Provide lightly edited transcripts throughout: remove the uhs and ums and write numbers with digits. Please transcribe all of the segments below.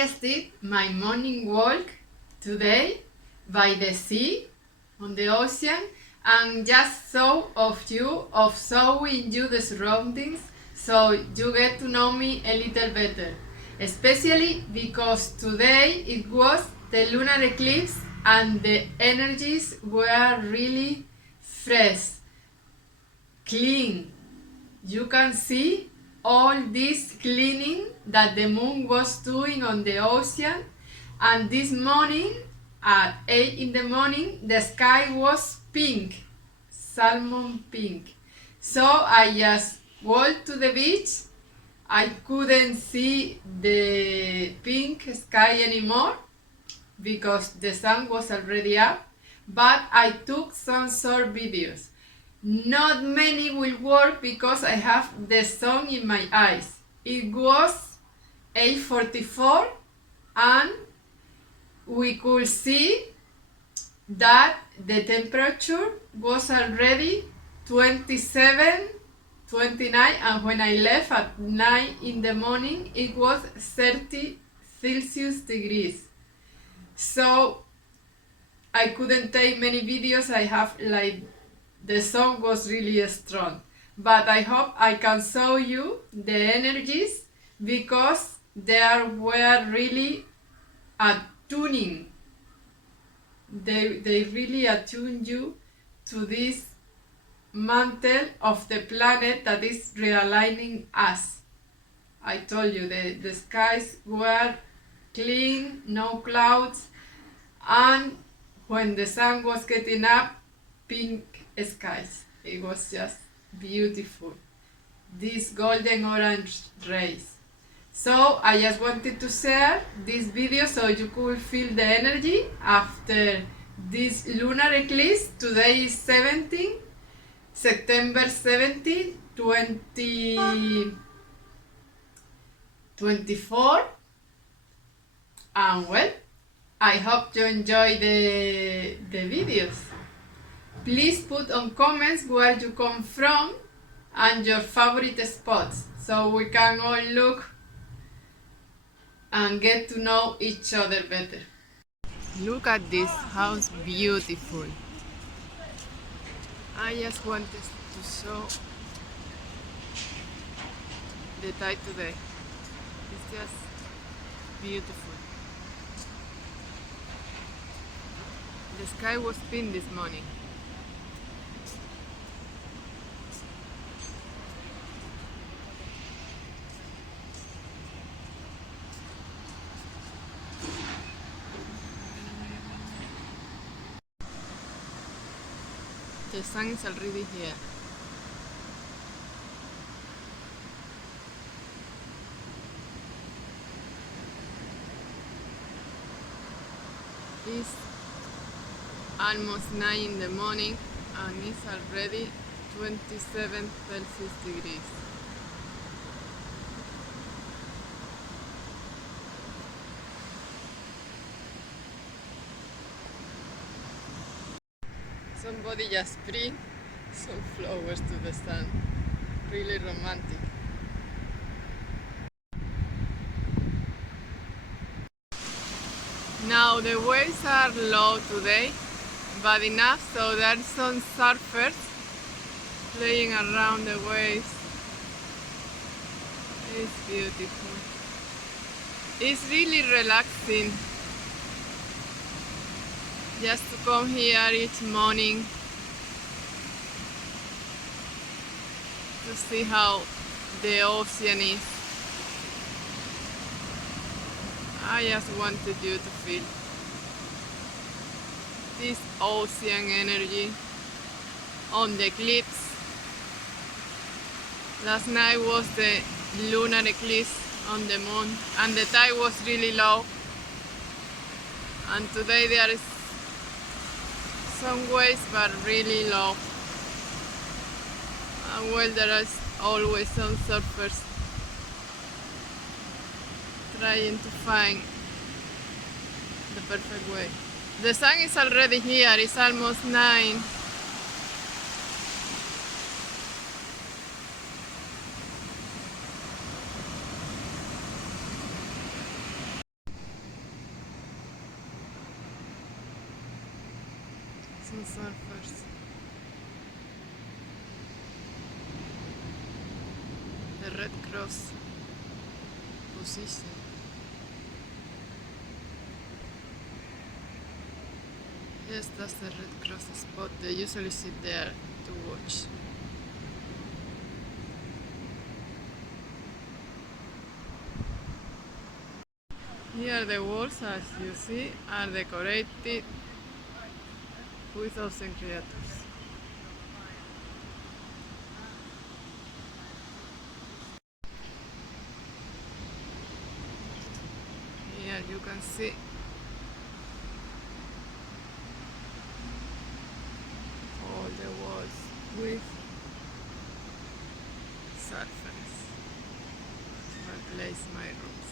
just did my morning walk today by the sea, on the ocean, and just thought of you, of showing you the surroundings so you get to know me a little better. Especially because today it was the lunar eclipse and the energies were really fresh, clean. You can see all this cleaning that the moon was doing on the ocean, and this morning at 8 in the morning the sky was pink, salmon pink. So I just walked to the beach. I couldn't see the pink sky anymore because the sun was already up, but I took some short videos. Not many will work because I have the sun in my eyes. It was 8:44 and we could see that the temperature was already 27, 29, and when I left at 9 in the morning it was 30 Celsius degrees. So I couldn't take many videos. I have the sun was really strong, but I hope I can show you the energies because they were really attuning. They really attune you to this mantle of the planet that is realigning us. I told you the skies were clean, no clouds, and when the sun was getting up, pink skies. It was just beautiful. These golden orange rays. So I just wanted to share this video so you could feel the energy after this lunar eclipse. Today is September 17, 2024. And well, I hope you enjoy the videos. Please put on comments where you come from and your favorite spots so we can all look and get to know each other better. Look at this house, beautiful. I just wanted to show the tide today. It's just beautiful. The sky was pink this morning. The sun is already here. It's almost 9 in the morning and it's already 27 Celsius degrees. Somebody just bring some flowers to the sun. Really romantic. Now the waves are low today, but enough so there are some surfers playing around the waves. It's beautiful. It's really relaxing just to come here each morning to see how the ocean is. I just wanted you to feel this ocean energy on the eclipse. Last night was the lunar eclipse on the moon and the tide was really low, and today there is some waves but really low, and well, there is always some surfers trying to find the perfect way. The sun is already here, it's almost 9. Some surfers. The Red Cross position. Yes, that's the Red Cross spot. They usually sit there to watch. Here the walls, as you see, are decorated with ocean creatures. Here you can see all the walls with surface. I place my rules.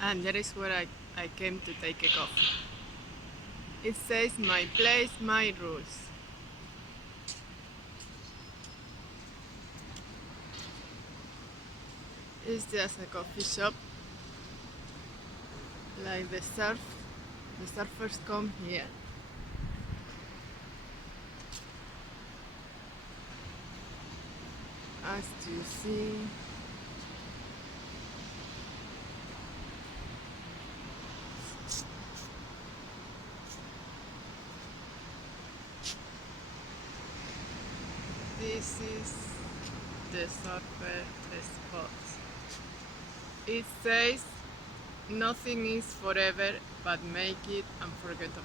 And that is where I came to take a coffee. It says my place, my rules. It's just a coffee shop. Like the surfers come here. As you see, this is the surfer spot. It says nothing is forever, but make it unforgettable.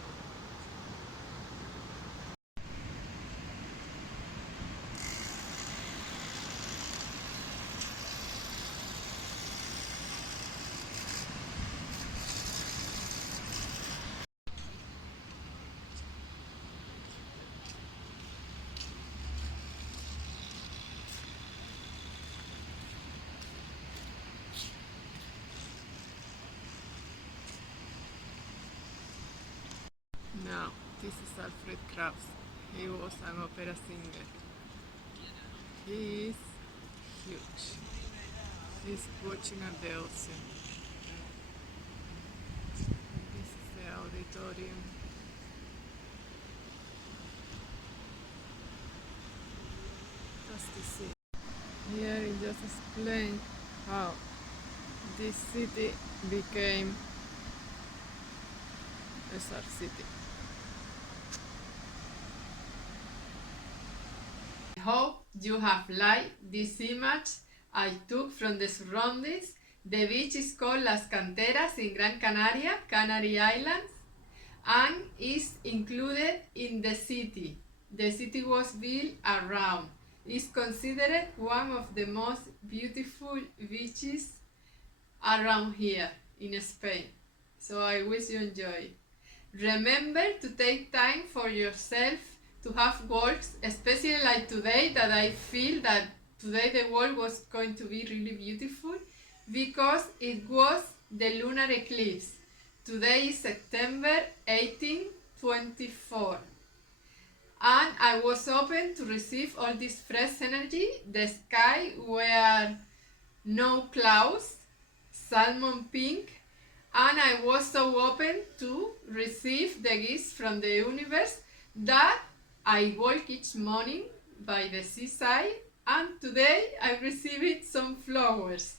Now, this is Alfred Krauss. He was an opera singer. He is huge. He's watching at the ocean. This is the auditorium. Just to see. Here it just explains how this city became a surf city. I hope you have liked this image I took from the surroundings. The beach is called Las Canteras in Gran Canaria, Canary Islands, and is included in the city. The city was built around. It's considered one of the most beautiful beaches around here in Spain. So I wish you enjoy. Remember to take time for yourself to have walks, especially like today, that I feel that today the world was going to be really beautiful because it was the lunar eclipse. Today is September 18, 24. And I was open to receive all this fresh energy. The sky were no clouds, salmon pink, and I was so open to receive the gifts from the universe that I walk each morning by the seaside, and today I received some flowers.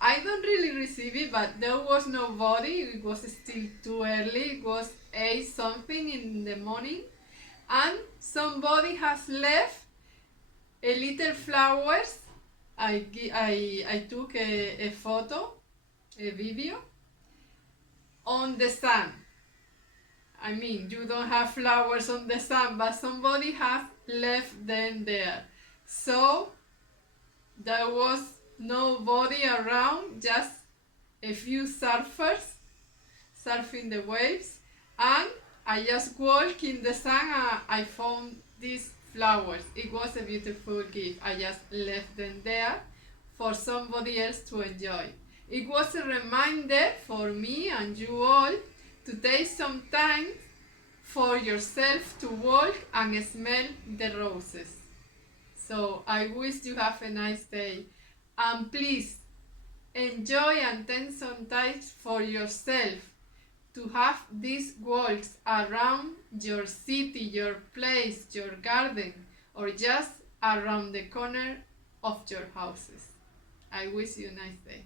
I don't really receive it, but there was nobody. It was still too early. It was 8 something in the morning, and somebody has left a little flowers. I took a photo, a video on the sun. I mean, you don't have flowers on the sun, but somebody has left them there. So there was nobody around, just a few surfers surfing the waves, and I just walked in the sun and I found these flowers. It was a beautiful gift. I just left them there for somebody else to enjoy. It was a reminder for me and you all to take some time for yourself to walk and smell the roses. So I wish you have a nice day, and please enjoy and take some time for yourself. to have these walks around your city, your place, your garden, or just around the corner of your houses. I wish you a nice day.